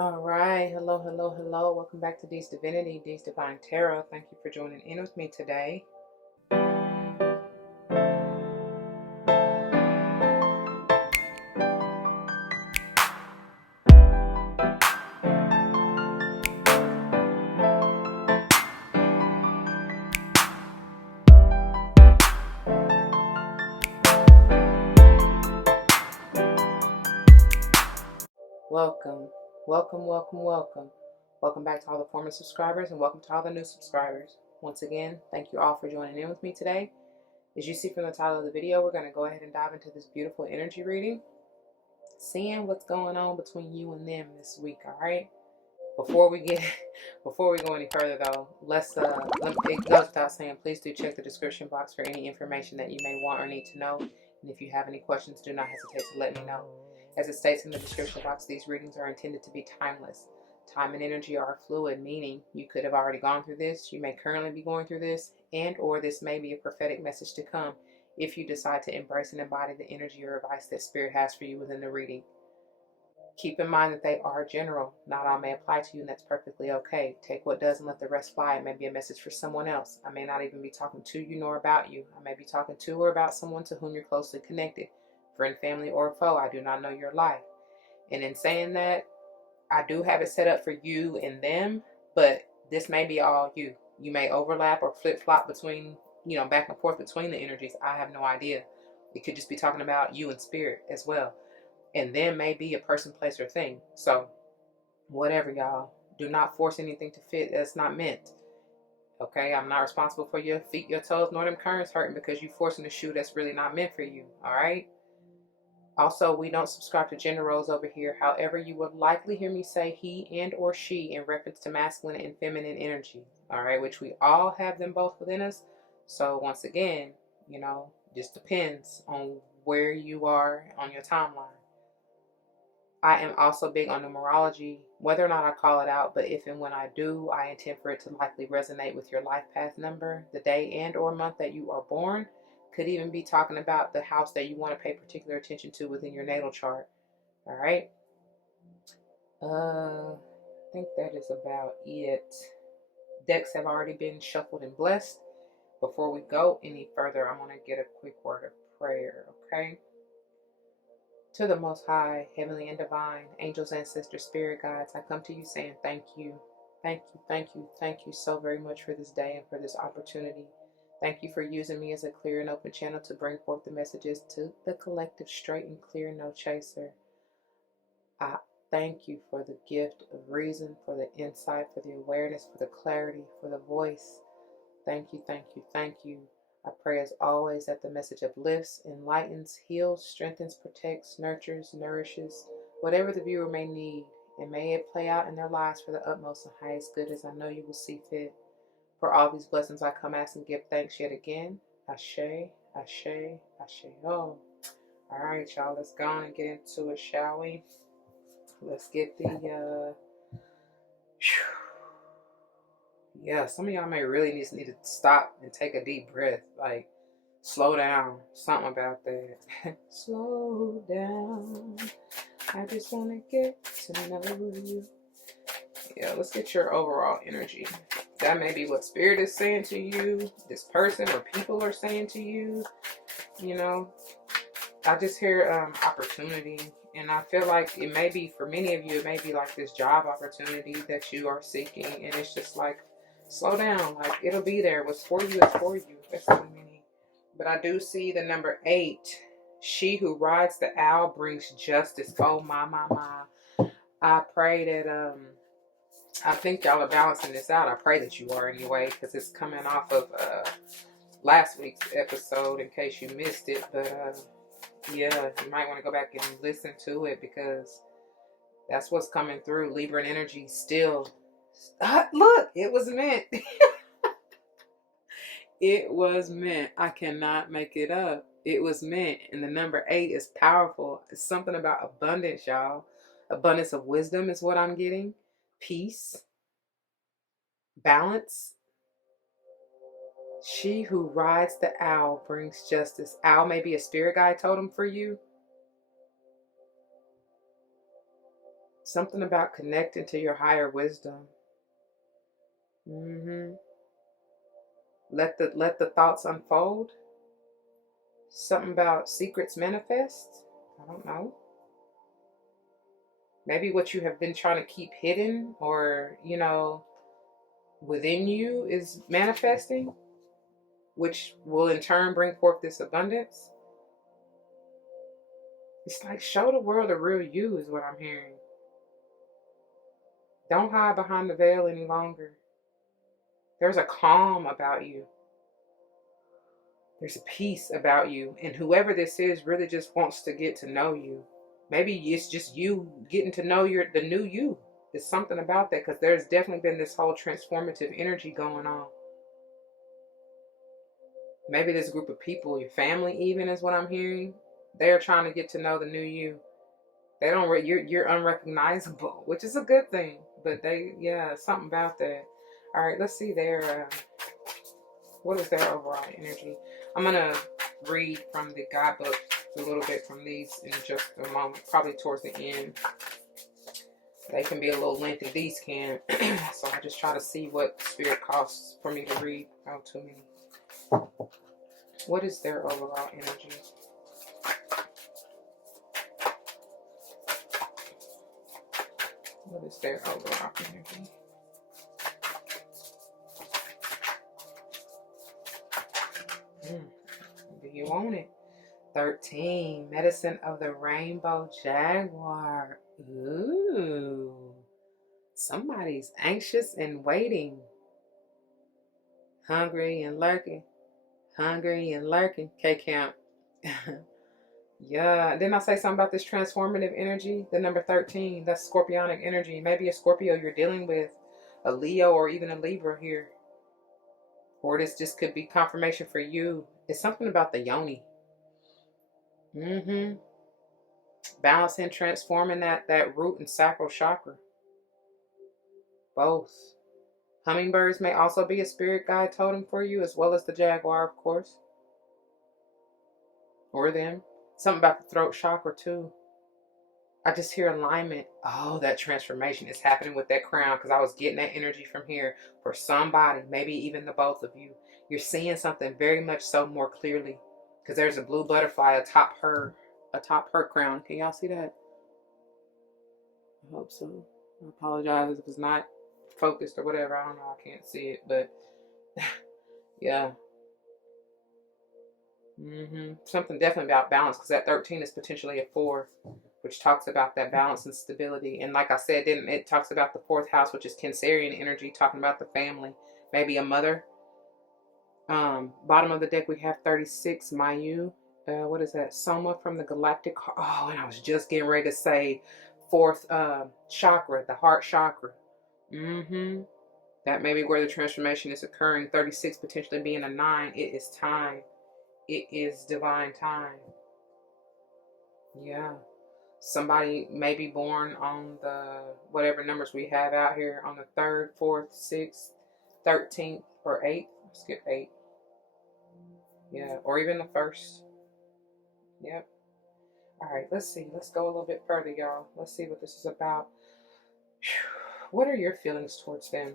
All right. Hello, hello, hello. Welcome back to D's Divinity, D's Divine Tarot. Thank you for joining in with me today. Welcome, welcome, welcome, welcome. Welcome back to all the former subscribers and welcome to all the new subscribers. Once again, thank you all for joining in with me today. As you see from the title of the video, we're going to go ahead and dive into this beautiful energy reading, seeing what's going on between you and them this week, all right? Before we go any further though, it goes without saying, please do check the description box for any information that you may want or need to know. And if you have any questions, do not hesitate to let me know. As it states in the description box, these readings are intended to be timeless. Time and energy are fluid, meaning you could have already gone through this, you may currently be going through this, and or this may be a prophetic message to come if you decide to embrace and embody the energy or advice that Spirit has for you within the reading. Keep in mind that they are general. Not all may apply to you, and that's perfectly okay. Take what does and let the rest fly. It may be a message for someone else. I may not even be talking to you nor about you. I may be talking to or about someone to whom you're closely connected. Friend, family, or foe. I do not know your life. And in saying that, I do have it set up for you and them, but this may be all you. You may overlap or flip-flop between, back and forth between the energies. I have no idea. It could just be talking about you and Spirit as well. And then may be a person, place, or thing. So whatever, y'all. Do not force anything to fit that's not meant. Okay, I'm not responsible for your feet, your toes, nor them currents hurting because you forcing a shoe that's really not meant for you. All right. Also, we don't subscribe to gender roles over here. However, you would likely hear me say he and or she in reference to masculine and feminine energy. All right, which we all have them both within us. So once again, just depends on where you are on your timeline. I am also big on numerology, whether or not I call it out, but if and when I do, I intend for it to likely resonate with your life path number, the day and or month that you are born. Could even be talking about the house that you want to pay particular attention to within your natal chart. All right. I think that is about it. Decks have already been shuffled and blessed. Before we go any further, I want to get a quick word of prayer, okay? To the Most High, Heavenly and Divine, angels, ancestors, spirit guides, I come to you saying thank you. Thank you, thank you, thank you so very much for this day and for this opportunity. Thank you for using me as a clear and open channel to bring forth the messages to the collective, straight and clear, no chaser. I thank you for the gift of reason, for the insight, for the awareness, for the clarity, for the voice. Thank you, thank you, thank you. I pray as always that the message uplifts, enlightens, heals, strengthens, protects, nurtures, nourishes, whatever the viewer may need, and may it play out in their lives for the utmost and highest good as I know you will see fit. For all these blessings I come ask and give thanks yet again. Ashe, Ashe, Ashe. Oh. All right, y'all, let's go on and get into it, shall we? Let's get the yeah, some of y'all may really need to stop and take a deep breath. Like, slow down. Something about that. Slow down. I just want to get to know you. Yeah, let's get your overall energy. That may be what Spirit is saying to you, this person or people are saying to you. I just hear opportunity. And I feel like it may be, for many of you, it may be like this job opportunity that you are seeking. And it's just like, slow down. Like, it'll be there. What's for you is for you. That's so many. But I do see the number 8. She who rides the owl brings justice. Oh, my. I pray that, I think y'all are balancing this out. I pray that you are anyway, because it's coming off of last week's episode in case you missed it. But, yeah, you might want to go back and listen to it because that's what's coming through. Libra energy still. Look, it was meant. It was meant. I cannot make it up. It was meant. And the number 8 is powerful. It's something about abundance, y'all. Abundance of wisdom is what I'm getting. Peace. Balance. She who rides the owl brings justice. Owl may be a spirit guide totem for you. Something about connecting to your higher wisdom. Let the thoughts unfold. Something about secrets manifest. I don't know. Maybe what you have been trying to keep hidden or, within you is manifesting, which will in turn bring forth this abundance. It's like, show the world the real you is what I'm hearing. Don't hide behind the veil any longer. There's a calm about you. There's a peace about you. And whoever this is really just wants to get to know you. Maybe it's just you getting to know the new you. There's something about that, because there's definitely been this whole transformative energy going on. Maybe this group of people, your family even, is what I'm hearing. They're trying to get to know the new you. They don't. You're unrecognizable, which is a good thing. But something about that. All right, let's see what is their overall energy. I'm gonna read from the guidebook a little bit from these in just a moment, probably towards the end. They can be a little lengthy. These can. So I just try to see what spirit costs for me to read. Oh, too many. What is their overall energy? What is their overall energy? Do you want it? 13. Medicine of the Rainbow Jaguar. Ooh. Somebody's anxious and waiting. Hungry and lurking. Hungry and lurking. K-Camp. Yeah. Didn't I say something about this transformative energy? The number 13. That's scorpionic energy. Maybe a Scorpio you're dealing with. A Leo or even a Libra here. Or this just could be confirmation for you. It's something about the yoni. Balancing, transforming that root and sacral chakra. Both. Hummingbirds may also be a spirit guide totem for you, as well as the jaguar, of course. Or them. Something about the throat chakra, too. I just hear alignment. Oh, that transformation is happening with that crown, because I was getting that energy from here for somebody, maybe even the both of you. You're seeing something very much so more clearly, because there's a blue butterfly atop her crown. Can y'all see that? I hope so. I apologize if it's not focused or whatever. I don't know. I can't see it, but yeah. Something definitely about balance, because that 13 is potentially a 4, which talks about that balance and stability. And like I said, it talks about the 4th house, which is Cancerian energy, talking about the family, maybe a mother. Bottom of the deck we have 36, Mayu. What is that? Soma from the galactic. Oh, and I was just getting ready to say 4th chakra, the heart chakra. That may be where the transformation is occurring. 36 potentially being a 9. It is time. It is divine time. Yeah. Somebody may be born on the whatever numbers we have out here on the 3rd, 4th, 6th, 13th, or 8th. Skip 8. Yeah, or even the 1st. Yep. All right, let's see. Let's go a little bit further, y'all. Let's see what this is about. What are your feelings towards them?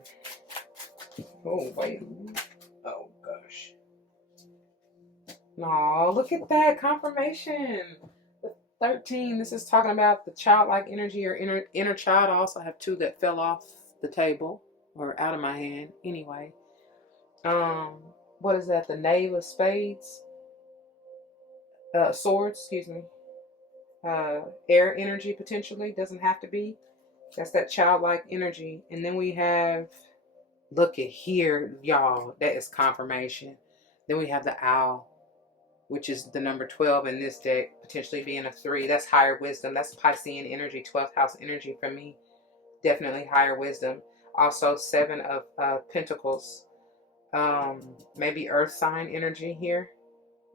Oh, wait. Oh, gosh. No, look at that confirmation. The 13, this is talking about the childlike energy or inner child. I also have 2 that fell off the table or out of my hand. Anyway. What is that? The Knave of Spades? Swords, excuse me. Air energy potentially. Doesn't have to be. That's that childlike energy. And then we have, look at here, y'all. That is confirmation. Then we have the owl, which is the number 12 in this deck, potentially being a 3. That's higher wisdom. That's Piscean energy, 12th house energy for me. Definitely higher wisdom. Also 7 of Pentacles. Maybe earth sign energy here,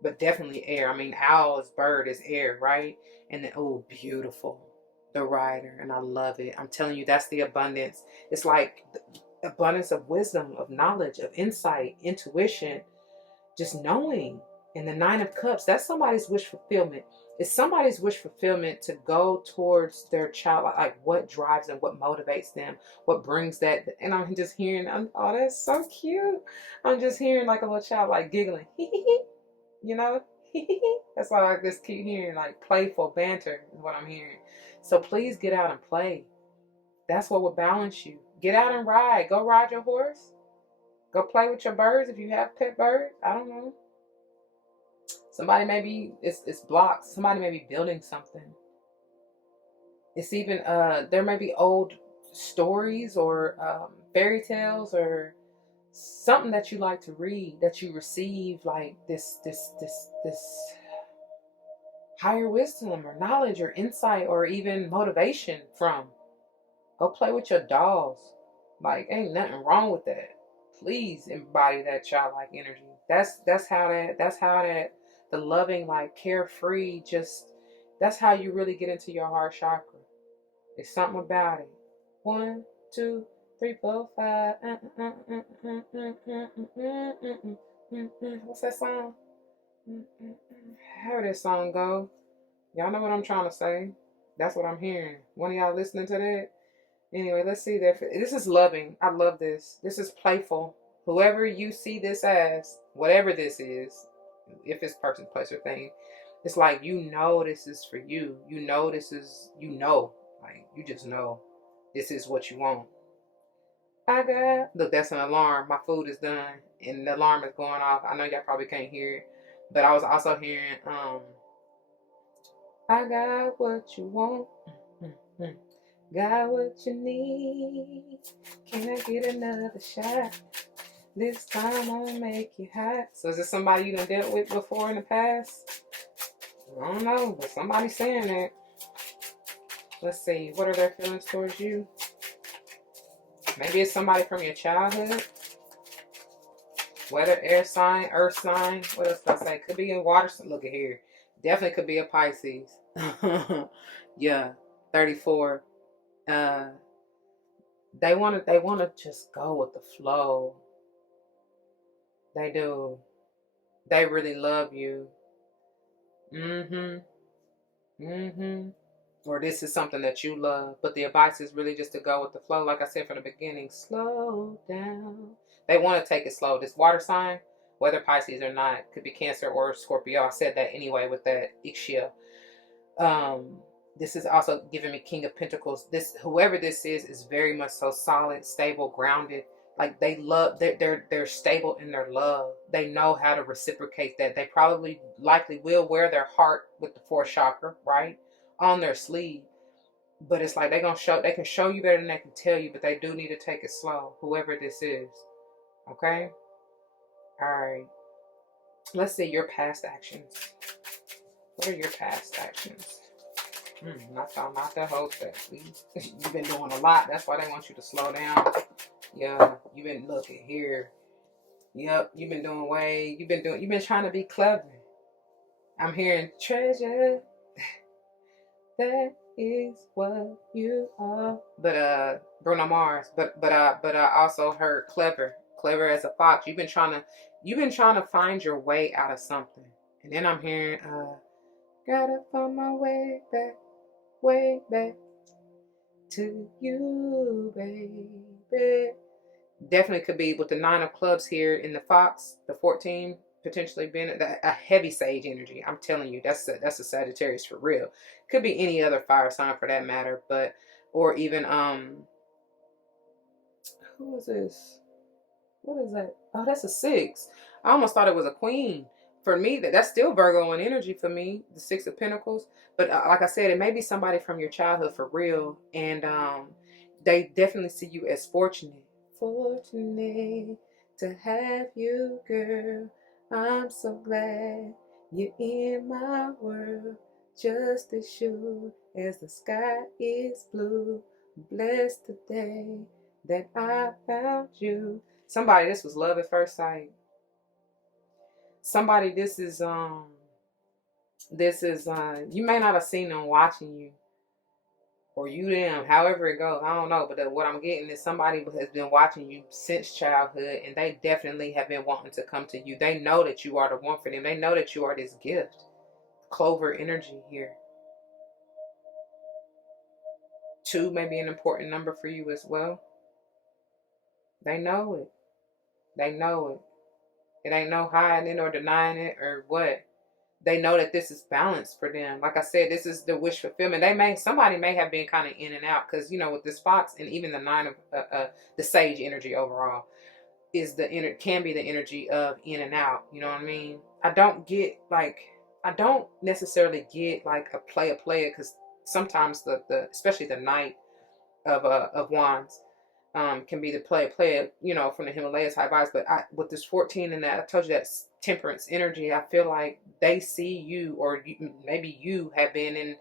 but definitely air. I mean, owl is bird, is air, right? And then, oh, beautiful. The rider, and I love it. I'm telling you, that's the abundance. It's like the abundance of wisdom, of knowledge, of insight, intuition, just knowing. And the 9 of Cups, that's somebody's wish fulfillment. It's somebody's wish fulfillment to go towards their child, like what drives them, what motivates them, what brings that. And I'm just hearing, oh, that's so cute. I'm just hearing like a little child like giggling, you know, that's why I just keep hearing like playful banter is what I'm hearing. So please get out and play. That's what will balance you. Get out and ride. Go ride your horse. Go play with your birds if you have pet birds. I don't know. Somebody may be, it's blocks. Somebody may be building something. It's even, there may be old stories or fairy tales or something that you like to read that you receive like this higher wisdom or knowledge or insight or even motivation from. Go play with your dolls. Like, ain't nothing wrong with that. Please embody that childlike energy. That's how that the loving, like carefree, just that's how you really get into your heart chakra. It's something about it. 1, 2, 3, 4, 5. What's that song? How did that song go? Y'all know what I'm trying to say. That's what I'm hearing. One of y'all listening to that? Anyway, let's see that. This is loving. I love this. This is playful. Whoever you see this as, whatever this is, if it's person, place, or thing, it's like you know this is for you. You know this is, you know. Like, you just know this is what you want. I got, look, that's an alarm. My food is done and the alarm is going off. I know y'all probably can't hear it, but I was also hearing, I got what you want. Got what you need. Can I get another shot? This time I'll make you hot. So is this somebody you done dealt with before in the past? I don't know, but somebody's saying that. Let's see, what are their feelings towards you? Maybe it's somebody from your childhood. Weather, air sign, earth sign. What else can I say? Could be in water. Look at here. Definitely could be a Pisces. Yeah, 34. They wanna just go with the flow. They do. They really love you. Or this is something that you love, but the advice is really just to go with the flow. Like I said from the beginning, slow down. They want to take it slow. This water sign, whether Pisces or not, could be Cancer or Scorpio. I said that anyway with that Ixia. This is also giving me King of Pentacles. This, whoever this is very much so solid, stable, grounded. Like they love, they're stable in their love. They know how to reciprocate that. They probably likely will wear their heart with the 4th chakra, right, on their sleeve. But it's like they can show you better than they can tell you, but they do need to take it slow, whoever this is. Okay? Alright. Let's see your past actions. What are your past actions? Not that whole set, please. You've been doing a lot. That's why they want you to slow down. Yeah, you've been looking here. Yep, you've been trying to be clever. I'm hearing treasure. That is what you are. But Bruno Mars. But I also heard clever as a fox. You've been trying to find your way out of something. And then I'm hearing gotta find my way back to you, baby. Definitely could be with the 9 of clubs here in the fox, the 14 potentially being a heavy sage energy. I'm telling you, that's a Sagittarius for real. Could be any other fire sign for that matter, but or even who is this? What is that? Oh, that's a 6. I almost thought it was a queen. For me, that's still Virgo in energy for me, the 6 of Pentacles. But like I said, it may be somebody from your childhood for real, and they definitely see you as fortunate. Fortunate to have you, girl. I'm so glad you're in my world, just as sure as the sky is blue. Blessed the day that I found you. Somebody, this was love at first sight. Somebody, this is you may not have seen them watching you, or you them, however it goes. I don't know, but what I'm getting is somebody has been watching you since childhood, and they definitely have been wanting to come to you. They know that you are the one for them. They know that you are this gift. clover energy here. 2 may be an important number for you as well. They know it. They know it. It ain't no hiding it or denying it or what. They know that this is balance for them. Like I said, this is the wish fulfillment. Somebody may have been kind of in and out, because with this fox and even the 9 of the sage energy overall is can be the energy of in and out. You know what I mean? I don't necessarily get like a player, because sometimes the especially the Knight of Wands can be the player, from the Himalayas high vibes. But with this 14 and that, I told you that's temperance energy. I feel like they see you, or maybe you have been in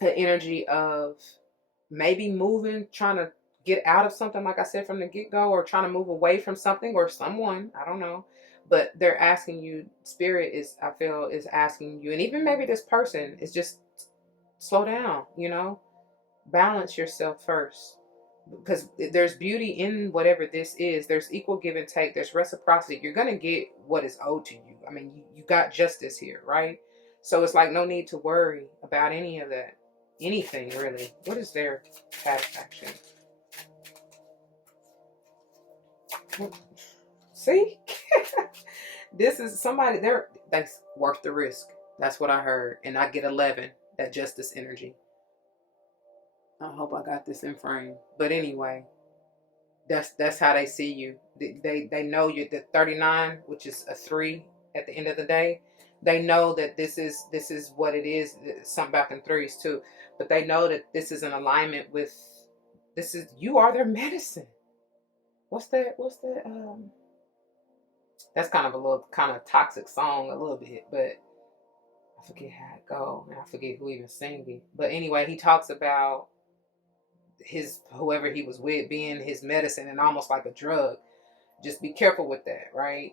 the energy of maybe moving, trying to get out of something, like I said from the get-go, or trying to move away from something or someone. I don't know. But they're asking you, Spirit I feel is asking you, and even maybe this person is just slow down, balance yourself first. Because there's beauty in whatever this is. There's equal give and take. There's reciprocity. You're going to get what is owed to you. I mean, you got justice here, right? So it's like no need to worry about any of that. Anything, really. What is their past action? See? This is somebody, that's worth the risk. That's what I heard. And I get 11, that justice energy. I hope I got this in frame. But anyway, that's how they see you. They know you're the 39, which is a 3 at the end of the day. They know that this is what it is. Something back in 3s too. But they know that this is in alignment with, you are their medicine. What's that? That's kind of a little kind of toxic song a little bit, but I forget how it goes. And I forget who even sang it. But anyway, he talks about whoever he was with being his medicine and almost like a drug. Just be careful with that, right?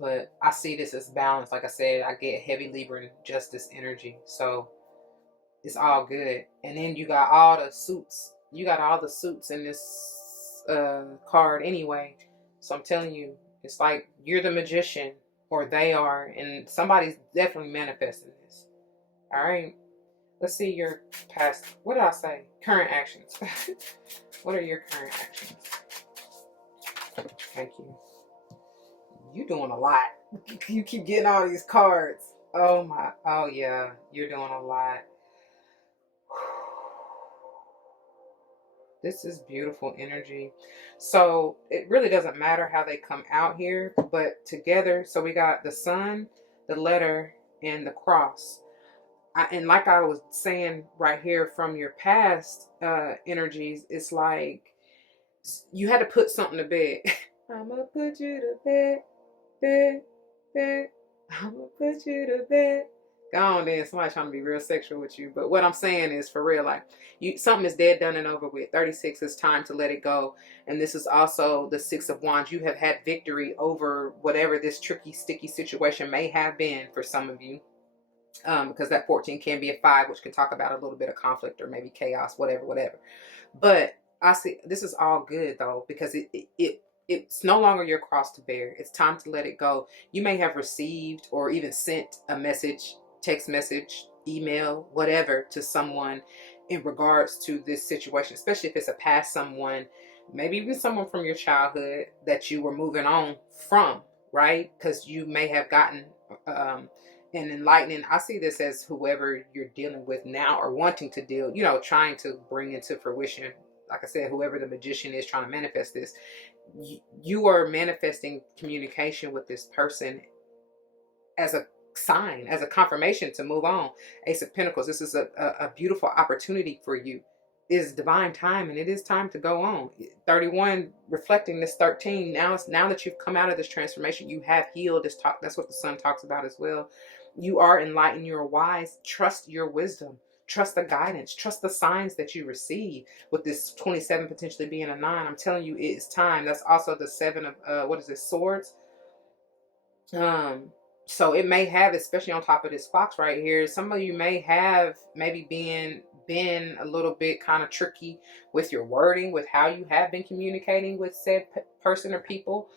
But I see this as balance. Like I said, I get heavy Libra justice energy, so it's all good. And then you got all the suits. You got all the suits in this card anyway. So I'm telling you, it's like you're the magician, or they are, and somebody's definitely manifesting this. All right. Let's see your past. What did I say? Current actions. What are your current actions? Thank you. You're doing a lot. You keep getting all these cards. Oh yeah, you're doing a lot. This is beautiful energy. So it really doesn't matter how they come out here, but together. So we got the sun, the letter, and the cross. And like I was saying right here from your past energies, it's like you had to put something to bed. I'm going to put you to bed, bed. I'm going to put you to bed. Go on then. Somebody's trying to be real sexual with you. But what I'm saying is, for real, like, something is dead, done, and over with. 36 is time to let it go. And this is also the 6 of Wands. You have had victory over whatever this tricky, sticky situation may have been for some of you. Because that 14 can be a 5, which can talk about a little bit of conflict or maybe chaos, whatever. But I see this is all good though, because it's no longer your cross to bear. It's time to let it go. You may have received or even sent a message, text message, email, whatever, to someone in regards to this situation, especially if it's a past someone, maybe even someone from your childhood that you were moving on from, right? Because you may have gotten and enlightening. I see this as whoever you're dealing with now, or wanting to deal, trying to bring into fruition. Like I said, whoever the magician is trying to manifest this, you are manifesting communication with this person as a sign, as a confirmation to move on. Ace of Pentacles, this is a beautiful opportunity for you. It is divine time, and it is time to go on. 31 reflecting this 13. Now that you've come out of this transformation, you have healed. That's what the sun talks about as well. You are enlightened, you're wise. Trust your wisdom. Trust the guidance. Trust the signs that you receive. With this 27 potentially being a 9, I'm telling you, it is time. That's also the 7 of swords. So it may have, especially on top of this fox right here, some of you may have maybe been a little bit kind of tricky with your wording, with how you have been communicating with said person or people.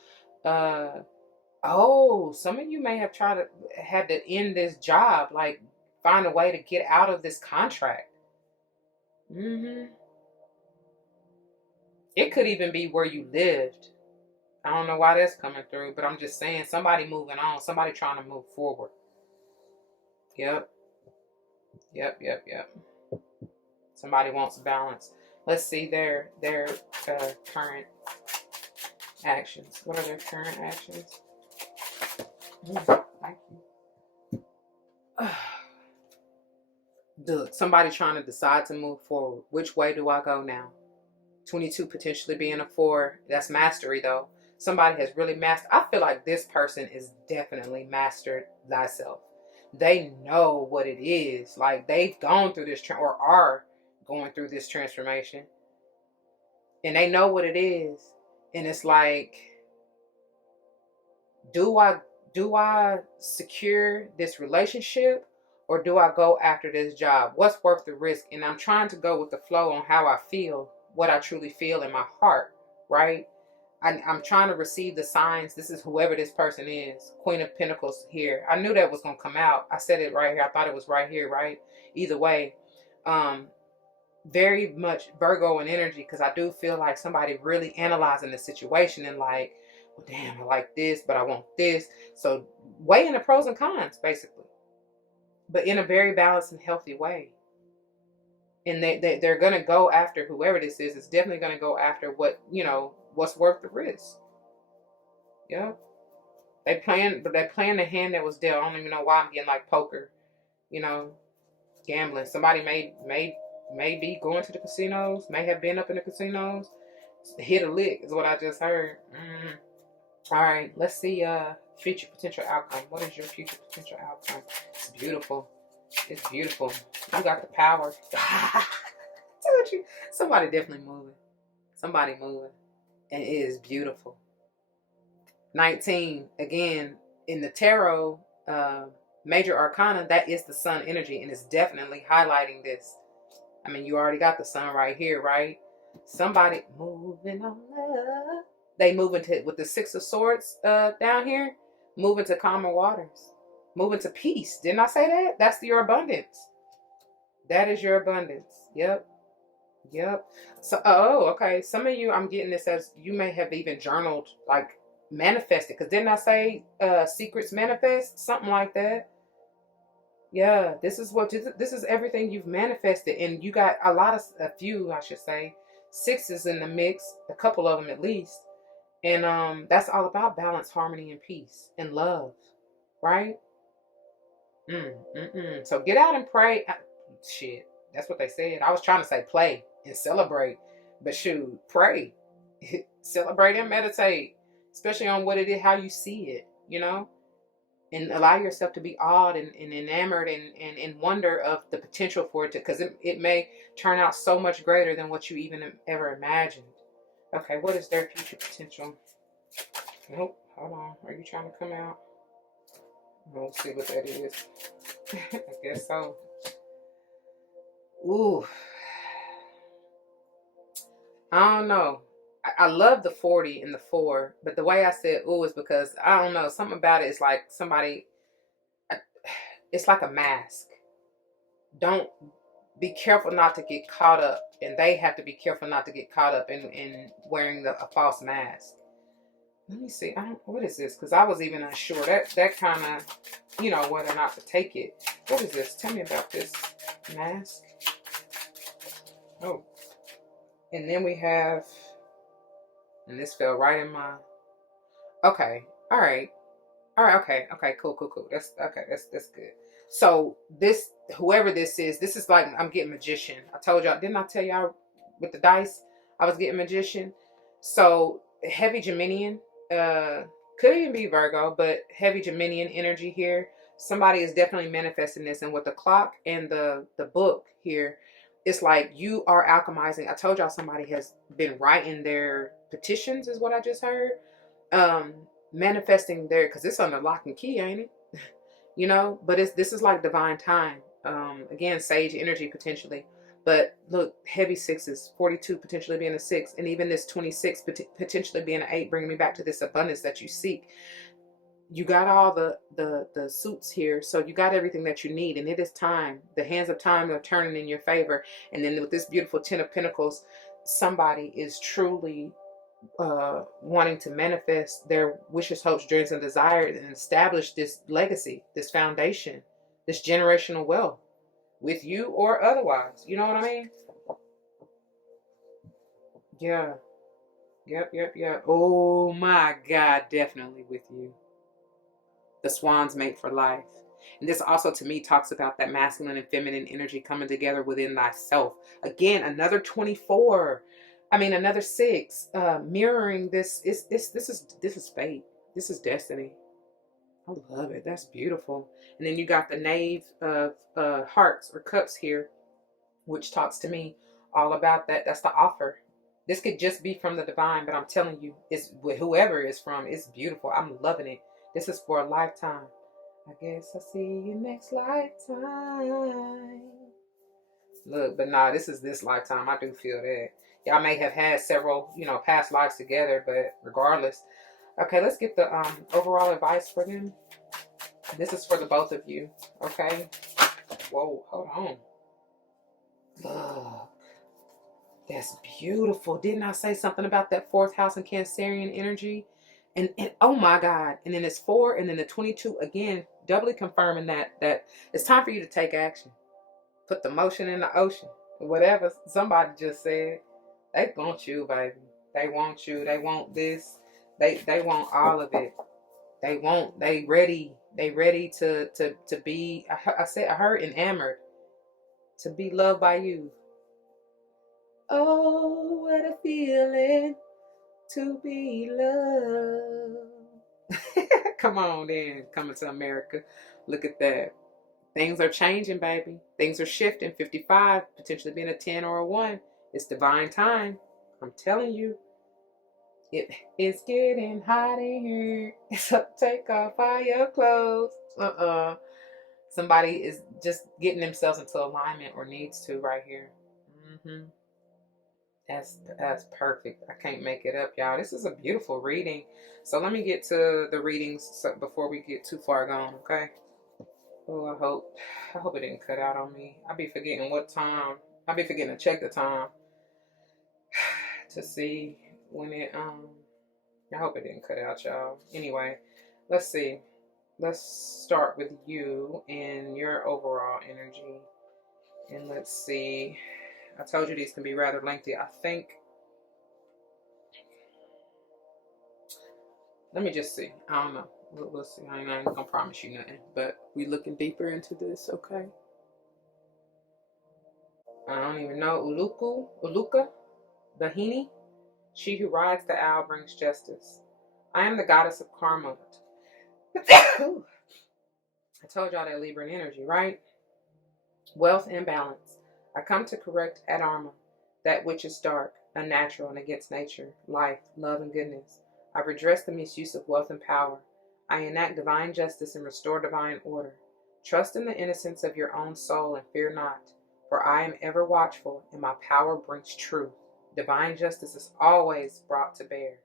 Oh, some of you may have had to end this job, like find a way to get out of this contract. It could even be where you lived. I don't know why that's coming through, but I'm just saying somebody moving on, somebody trying to move forward. Yep. Somebody wants balance. Let's see their current actions. What are their current actions? Thank you. Look, somebody trying to decide to move forward. Which way do I go now? 22 potentially being a 4. That's mastery though. Somebody has really mastered. I feel like this person is definitely mastered thyself. They know what it is. Like they've gone through this or are going through this transformation. And they know what it is. And it's like, do I secure this relationship or do I go after this job? What's worth the risk? And I'm trying to go with the flow on how I feel, what I truly feel in my heart, right? I'm trying to receive the signs. This is whoever this person is. Queen of Pentacles here. I knew that was going to come out. I said it right here. I thought it was right here, right? Either way, very much Virgo in energy, because I do feel like somebody really analyzing the situation and like, well, damn, I like this, but I want this. So weighing the pros and cons, basically, but in a very balanced and healthy way. And they're going to go after whoever this is. It's definitely going to go after what, what's worth the risk. Yeah. They're playing the hand that was dealt. I don't even know why I'm getting like poker, gambling. Somebody may be going to the casinos, may have been up in the casinos. Hit a lick is what I just heard. All right, let's see future potential outcome. What is your future potential outcome? It's beautiful. It's beautiful. You got the power. Told you. Somebody definitely moving. Somebody moving. And it is beautiful. 19, again, in the tarot, major arcana, that is the sun energy, and it's definitely highlighting this. I mean, you already got the sun right here, right? Somebody moving on up. They move into, with the 6 of swords down here, moving to calmer waters. Moving to peace. Didn't I say that? That's your abundance. That is your abundance. Yep. So, okay. Some of you, I'm getting this as you may have even journaled, like manifested. Because didn't I say secrets manifest? Something like that. Yeah, this is everything you've manifested, and you got a few, I should say, 6s in the mix, a couple of them at least, and that's all about balance, harmony, and peace, and love, right? So get out and pray. Shit, that's what they said. I was trying to say play and celebrate, but shoot, pray, celebrate and meditate, especially on what it is, how you see it, and allow yourself to be awed and enamored and in wonder of the potential for it to, because it may turn out so much greater than what you even ever imagined. Okay, what is their future potential? Nope, hold on. Are you trying to come out? Let's see what that is. I guess so. Ooh. I don't know. I love the 40 and the 4, but the way I said ooh is because I don't know, something about it is like somebody, it's like a mask. Don't be careful not to get caught up, and they have to be careful not to get caught up in wearing a false mask. Let me see. What is this? Because I was even unsure. That kind of, whether or not to take it. What is this? Tell me about this mask. Oh. And then we have, and this fell right in my, okay. All right. Okay. Cool. That's okay. That's good. So this, whoever this is like, I'm getting magician. I told y'all, didn't I tell y'all with the dice, I was getting magician? So heavy Geminian, could even be Virgo, but heavy Geminian energy here. Somebody is definitely manifesting this. And with the clock and the book here, it's like you are alchemizing. I told y'all somebody has been writing their petitions is what I just heard. Manifesting there, because it's under lock and key, ain't it? But this is like divine time. Again, sage energy potentially. But look, heavy 6s, 42 potentially being a 6, and even this 26 potentially being an 8, bringing me back to this abundance that you seek. you got all the suits here, so you got everything that you need, and it is time. The hands of time are turning in your favor. And then with this beautiful Ten of Pentacles, somebody is truly wanting to manifest their wishes, hopes, dreams, and desires, and establish this legacy, this foundation, this generational wealth with you or otherwise. You know what I mean? Yeah. Yep. Oh my God, definitely with you. The swan's mate for life. And this also to me talks about that masculine and feminine energy coming together within thyself. Again, another 24. I mean, another 6. Mirroring this is this is fate. This is destiny. I love it. That's beautiful. And then you got the knave of hearts or cups here, which talks to me all about that. That's the offer. This could just be from the divine, but I'm telling you, it's whoever it's from. It's beautiful. I'm loving it. This is for a lifetime. I guess I'll see you next lifetime. Look, but nah, this is this lifetime. I do feel that. Y'all may have had several, past lives together, but regardless. Okay, let's get the overall advice for them. This is for the both of you. Okay. Whoa, hold on. Look. That's beautiful. Didn't I say something about that 4th house and Cancerian energy? And oh my God. And then it's 4 and then the 22 again, doubly confirming that it's time for you to take action. Put the motion in the ocean. Whatever somebody just said. They want you, baby. They want you. They want this. They want all of it. They ready to be, I heard enamored. To be loved by you. Oh, what a feeling to be loved. Come on then, coming to America. Look at that. Things are changing, baby. Things are shifting. 55, potentially being a 10 or a 1. It's divine time. I'm telling you. It is getting hot in here. So take off all your clothes. Somebody is just getting themselves into alignment or needs to right here. Mm-hmm. That's perfect. I can't make it up, y'all. This is a beautiful reading. So let me get to the readings before we get too far gone, okay? Oh, I hope it didn't cut out on me. I'll be forgetting what time. I'll be forgetting to check the time to see when it I hope it didn't cut out, y'all. Anyway, let's see. Let's start with you and your overall energy. And let's see. I told you these can be rather lengthy. I think. Let me just see. I don't know. We'll see. I ain't gonna promise you nothing. But we looking deeper into this, okay? I don't even know. Uluka, Bahini. She who rides the owl brings justice. I am the goddess of karma. I told y'all that Libran energy, right? Wealth and balance. I come to correct Adharma, that which is dark, unnatural, and against nature, life, love, and goodness. I redress the misuse of wealth and power. I enact divine justice and restore divine order. Trust in the innocence of your own soul and fear not, for I am ever watchful, and my power brings truth. Divine justice is always brought to bear.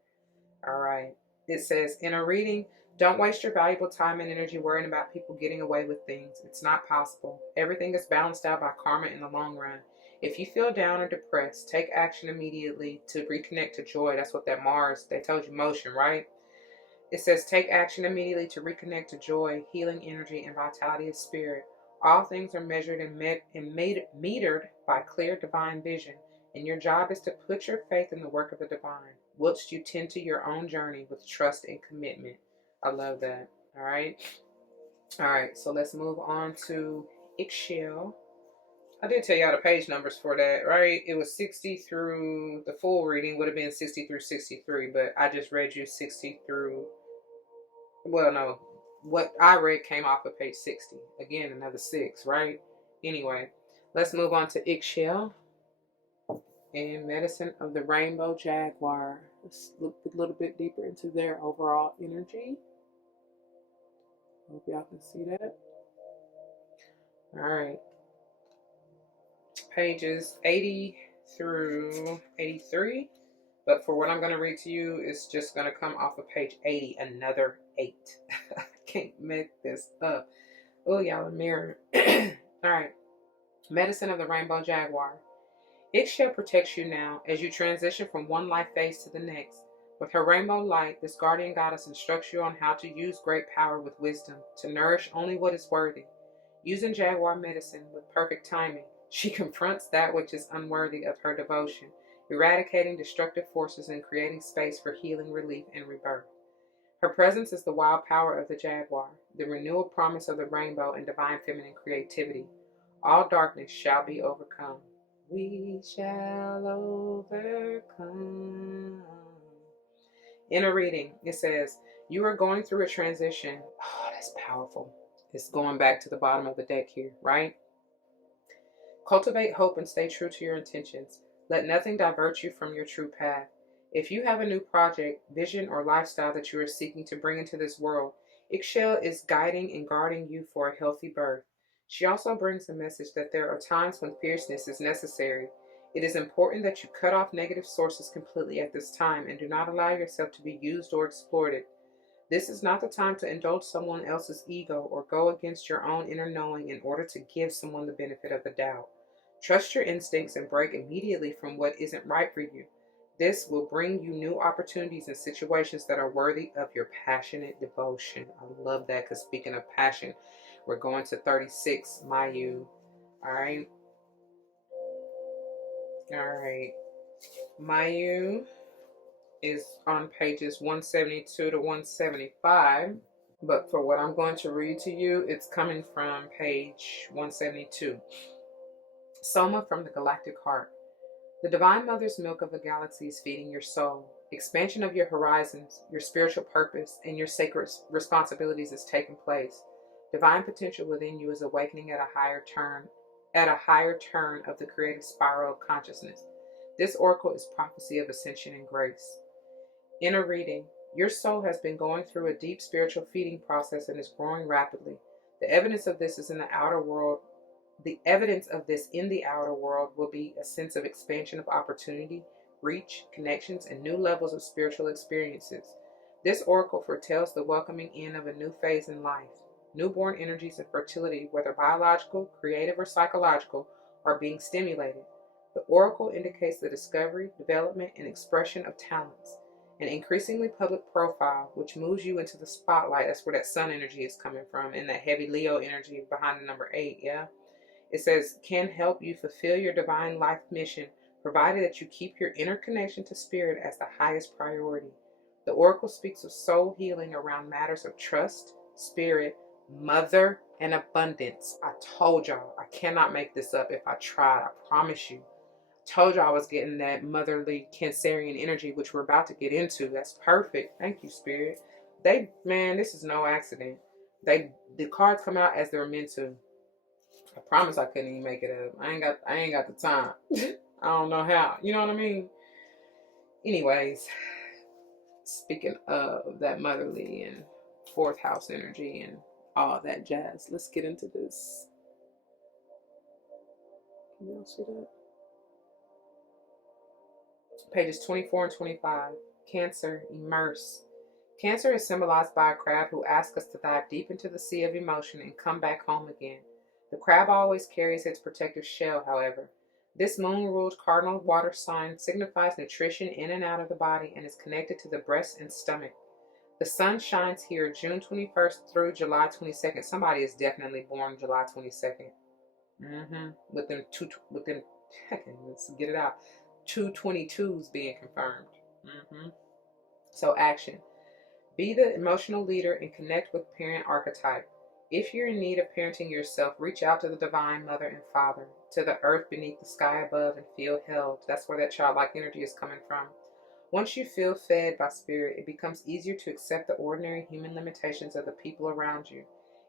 All right. It says, in a reading, don't waste your valuable time and energy worrying about people getting away with things. It's not possible. Everything is balanced out by karma in the long run. If you feel down or depressed, take action immediately to reconnect to joy. That's what that Mars, they told you motion, right? It says, take action immediately to reconnect to joy, healing energy, and vitality of spirit. All things are measured and metered by clear divine vision, and your job is to put your faith in the work of the divine, whilst you tend to your own journey with trust and commitment. I love that. All right. All right. So let's move on to Ixchel. I did tell y'all the page numbers for that, right? It was 60 through, the full reading would have been 60 through 63, but I just read you 60 through, well, no, what I read came off of page 60. Again, another 6, right? Anyway, let's move on to Ixchel and Medicine of the Rainbow Jaguar. Let's look a little bit deeper into their overall energy. Hope y'all can see that. All right. Pages 80 through 83. But for what I'm going to read to you, it's just going to come off of page 80, another 8. can't make this up. Oh, y'all, a mirror. All right. Medicine of the Rainbow Jaguar. Ixchel protects you now as you transition from one life phase to the next. With her rainbow light, this guardian goddess instructs you on how to use great power with wisdom to nourish only what is worthy. Using Jaguar medicine with perfect timing, she confronts that which is unworthy of her devotion, eradicating destructive forces and creating space for healing, relief, and rebirth. Her presence is the wild power of the Jaguar, the renewal promise of the rainbow and divine feminine creativity. All darkness shall be overcome. We shall overcome. In a reading, it says, you are going through a transition. Oh, that's powerful. It's going back to the bottom of the deck here, right? Cultivate hope and stay true to your intentions. Let nothing divert you from your true path. If you have a new project, vision, or lifestyle that you are seeking to bring into this world, Ixchel is guiding and guarding you for a healthy birth. She also brings a message that there are times when fierceness is necessary. It is important that you cut off negative sources completely at this time and do not allow yourself to be used or exploited. This is not the time to indulge someone else's ego or go against your own inner knowing in order to give someone the benefit of the doubt. Trust your instincts and break immediately from what isn't right for you. This will bring you new opportunities and situations that are worthy of your passionate devotion. I love that, because speaking of passion, we're going to 36, Mayu. All right. All right. Mayu is on pages 172 to 175. But for what I'm going to read to you, it's coming from page 172. Soma from the Galactic Heart. The Divine Mother's milk of the galaxy is feeding your soul. Expansion of your horizons, your spiritual purpose, and your sacred responsibilities is taking place. Divine potential within you is awakening at a higher turn of the creative spiral of consciousness. This oracle is prophecy of ascension and grace. Inner reading. Your soul has been going through a deep spiritual feeding process and is growing rapidly. The evidence of this in the outer world will be a sense of expansion of opportunity, reach, connections, and new levels of spiritual experiences. This oracle foretells the welcoming in of a new phase in life. Newborn energies of fertility, whether biological, creative, or psychological, are being stimulated. The oracle indicates the discovery, development, and expression of talents. An increasingly public profile, which moves you into the spotlight. That's where that sun energy is coming from, and that heavy Leo energy behind the number 8, yeah? It says, can help you fulfill your divine life mission, provided that you keep your inner connection to spirit as the highest priority. The oracle speaks of soul healing around matters of trust, spirit, mother, and abundance. I told y'all, I cannot make this up if I tried, I promise you. Told you I was getting that motherly Cancerian energy, which we're about to get into. That's perfect. Thank you, Spirit. This is no accident. The cards come out as they're meant to. I promise I couldn't even make it up. I ain't got the time. I don't know how. You know what I mean? Anyways, speaking of that motherly and fourth house energy and all that jazz, let's get into this. Can y'all see that? Pages 24 and 25. Cancer, immerse. Cancer is symbolized by a crab who asks us to dive deep into the sea of emotion and come back home again. The crab always carries its protective shell, however. This moon-ruled cardinal water sign signifies nutrition in and out of the body and is connected to the breast and stomach. The sun shines here June 21st through July 22nd. Somebody is definitely born July 22nd. Let's get it out. 222s being confirmed. So action. Be the emotional leader and connect with parent archetype. If you're in need of parenting yourself, reach out to the divine mother and father, to the earth beneath the sky above, and feel held. That's where that childlike energy is coming from. Once you feel fed by spirit, it becomes easier to accept the ordinary human limitations of the people around you.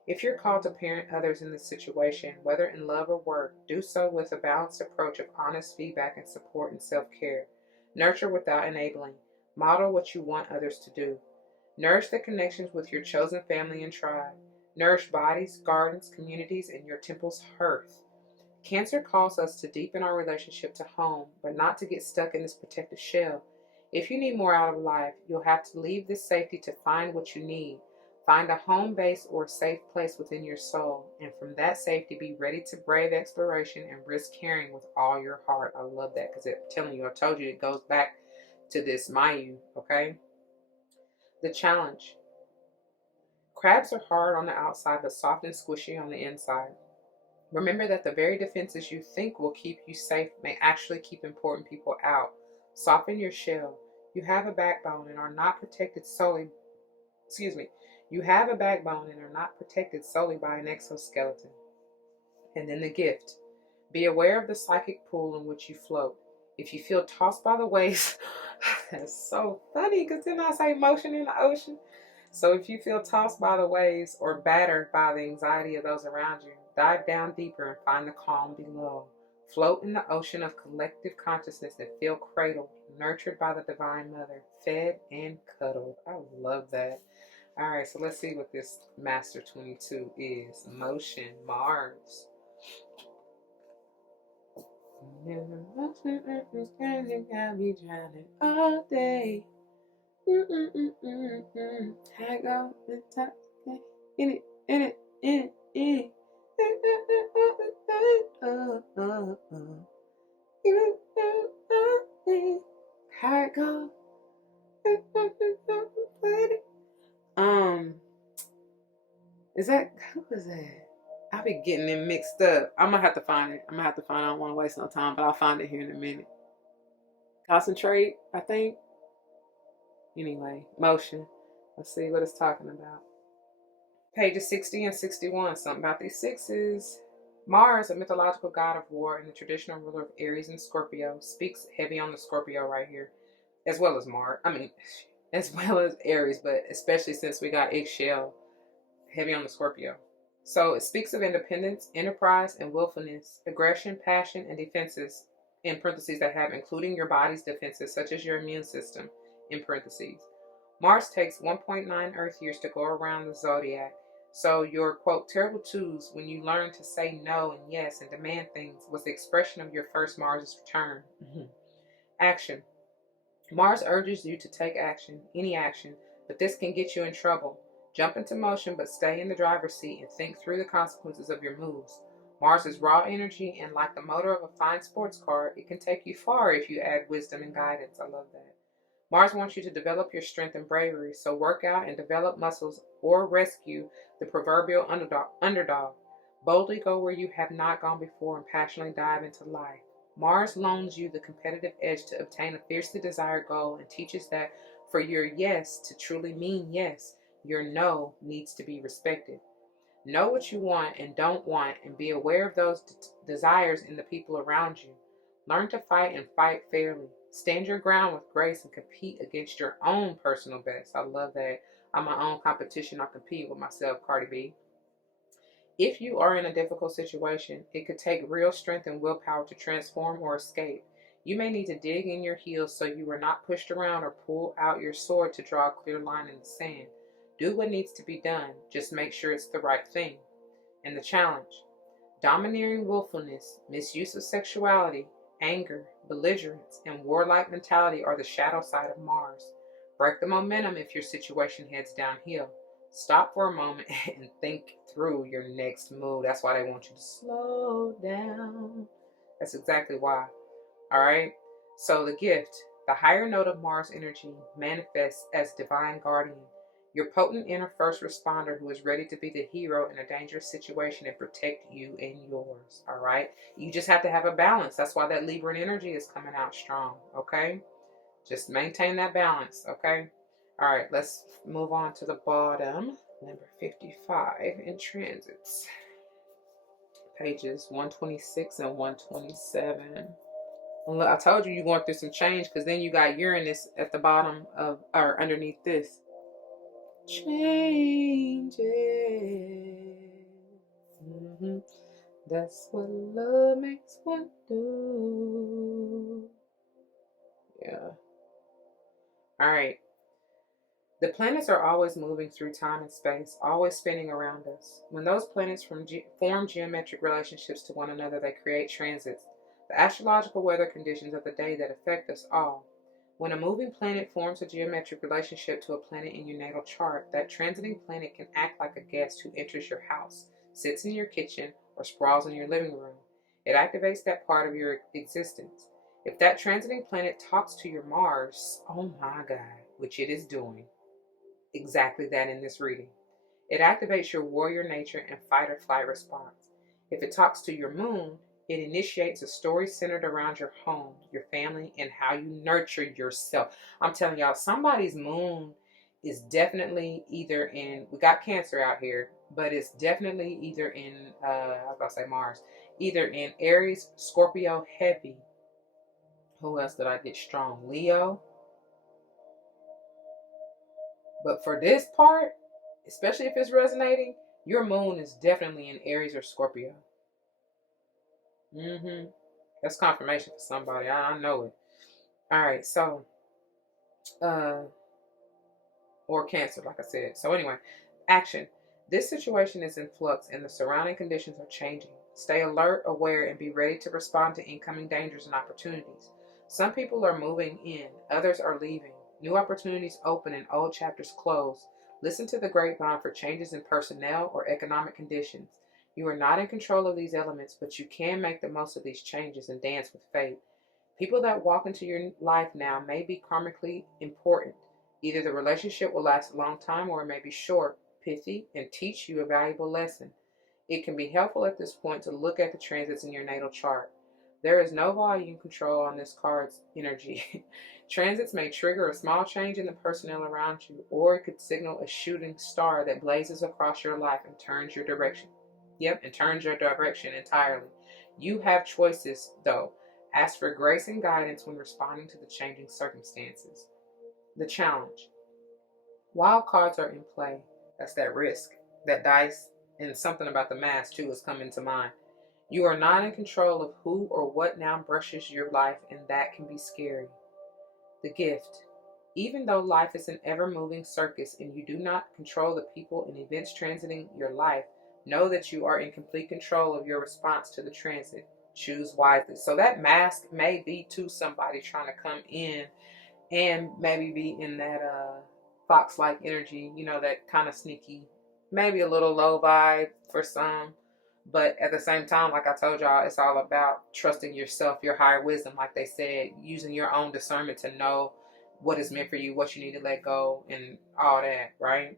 If you're called to parent others in this situation, whether in love or work, do so with a balanced approach of honest feedback and support and self-care. Nurture without enabling. Model what you want others to do. Nourish the connections with your chosen family and tribe. Nourish bodies, gardens, communities, and your temple's hearth. Cancer calls us to deepen our relationship to home, but not to get stuck in this protective shell. If you need more out of life, you'll have to leave this safety to find what you need. Find a home base or safe place within your soul, and from that safety, be ready to brave exploration and risk caring with all your heart. I love that because I'm telling you, I told you it goes back to this Mayu, okay? The challenge. Crabs are hard on the outside, but soft and squishy on the inside. Remember that the very defenses you think will keep you safe may actually keep important people out. Soften your shell. You have a backbone and are not protected solely, you have a backbone and are not protected solely by an exoskeleton. And then the gift. Be aware of the psychic pool in which you float. If you feel tossed by the waves, that's so funny because then I say motion in the ocean. So if you feel tossed by the waves or battered by the anxiety of those around you, dive down deeper and find the calm below. Float in the ocean of collective consciousness and feel cradled, nurtured by the Divine Mother, fed and cuddled. I love that. All right, so let's see what this Master 22 is. Motion, Mars. Got me drowning all day. I go in it, in it, in it, in it. How it go? Is that, who is that? I be getting them mixed up. I'm gonna have to find it. I don't want to waste no time, but I'll find it here in a minute. Concentrate, I think. Anyway, motion. Let's see what it's talking about. Pages 60 and 61. Something about these sixes. Mars, a mythological god of war and the traditional ruler of Aries and Scorpio, speaks heavy on the Scorpio right here, as well as Mars. As well as Aries, but especially since we got eggshell, heavy on the Scorpio. So it speaks of independence, enterprise, and willfulness, aggression, passion, and defenses, in parentheses that have including your body's defenses, such as your immune system, in parentheses. Mars takes 1.9 Earth years to go around the zodiac. So your, quote, terrible twos when you learn to say no and yes and demand things was the expression of your first Mars' return. Action. Mars urges you to take action, any action, but this can get you in trouble. Jump into motion, but stay in the driver's seat and think through the consequences of your moves. Mars is raw energy, and like the motor of a fine sports car, it can take you far if you add wisdom and guidance. I love that. Mars wants you to develop your strength and bravery, so work out and develop muscles or rescue the proverbial underdog. Boldly go where you have not gone before and passionately dive into life. Mars loans you the competitive edge to obtain a fiercely desired goal and teaches that for your yes to truly mean yes, your no needs to be respected. Know what you want and don't want and be aware of those desires in the people around you. Learn to fight and fight fairly. Stand your ground with grace and compete against your own personal best. I love that. I'm my own competition. I compete with myself, Cardi B. If you are in a difficult situation, it could take real strength and willpower to transform or escape. You may need to dig in your heels so you are not pushed around or pull out your sword to draw a clear line in the sand. Do what needs to be done. Just make sure it's the right thing. And the challenge. Domineering willfulness, misuse of sexuality, anger, belligerence, and warlike mentality are the shadow side of Mars. Break the momentum if your situation heads downhill. Stop for a moment and think through your next move. That's why they want you to slow down. That's exactly why. All right? So the gift, the higher note of Mars energy manifests as divine guardian. Your potent inner first responder who is ready to be the hero in a dangerous situation and protect you and yours. All right? You just have to have a balance. That's why that Libran energy is coming out strong. Okay? Just maintain that balance. Okay? All right, let's move on to the bottom. Number 55 in transits. Pages 126 and 127. Look, I told you you're going through some change because then you got Uranus at the bottom of, or underneath this. Changes. That's what love makes one do. Yeah. All right. The planets are always moving through time and space, always spinning around us. When those planets form geometric relationships to one another, they create transits, the astrological weather conditions of the day that affect us all. When a moving planet forms a geometric relationship to a planet in your natal chart, that transiting planet can act like a guest who enters your house, sits in your kitchen, or sprawls in your living room. It activates that part of your existence. If that transiting planet talks to your Mars, oh my God, which it is doing exactly that in this reading. It activates your warrior nature and fight or flight response. If it talks to your moon, it initiates a story centered around your home, your family, and how you nurture yourself. I'm telling y'all, somebody's moon is definitely either in, we got Cancer out here, but it's definitely either in, I was about to say Mars, either in Aries, Scorpio, heavy. Who else did I get strong? Leo. But for this part, especially if it's resonating, your moon is definitely in Aries or Scorpio. That's confirmation for somebody. I know it. All right, so or Cancer, like I said. So anyway, action. This situation is in flux and the surrounding conditions are changing. Stay alert, aware, and be ready to respond to incoming dangers and opportunities. Some people are moving in, others are leaving. New opportunities open and old chapters close. Listen to the grapevine for changes in personnel or economic conditions. You are not in control of these elements, but you can make the most of these changes and dance with fate. People that walk into your life now may be karmically important. Either the relationship will last a long time or it may be short, pithy, and teach you a valuable lesson. It can be helpful at this point to look at the transits in your natal chart. There is no volume control on this card's energy. Transits may trigger a small change in the personnel around you, or it could signal a shooting star that blazes across your life and turns your direction. And turns your direction entirely. You have choices, though. Ask for grace and guidance when responding to the changing circumstances. The challenge. Wild cards are in play. That's that risk. That dice and something about the mask, too, is coming to mind. You are not in control of who or what now brushes your life, and that can be scary. The gift. Even though life is an ever-moving circus and you do not control the people and events transiting your life, know that you are in complete control of your response to the transit. Choose wisely. So that mask may be to somebody trying to come in and maybe be in that fox-like energy, that kind of sneaky, maybe a little low vibe for some. But at the same time, like I told y'all, it's all about trusting yourself, your higher wisdom, like they said, using your own discernment to know what is meant for you, what you need to let go, and all that, right?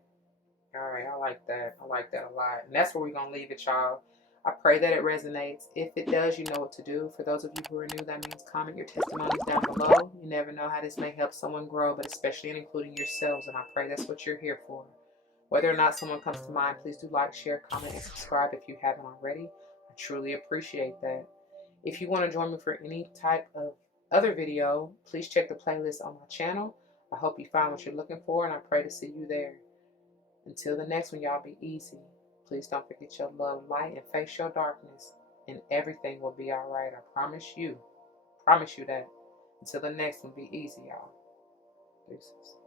All right, I like that. I like that a lot. And that's where we're going to leave it, y'all. I pray that it resonates. If it does, you know what to do. For those of you who are new, that means comment your testimonies down below. You never know how this may help someone grow, but especially in including yourselves. And I pray that's what you're here for. Whether or not someone comes to mind, please do like, share, comment, and subscribe if you haven't already. I truly appreciate that. If you want to join me for any type of other video, please check the playlist on my channel. I hope you find what you're looking for, and I pray to see you there. Until the next one, y'all, be easy. Please don't forget your love, light, and face your darkness, and everything will be all right. I promise you. Promise you that. Until the next one, be easy, y'all. Deuces.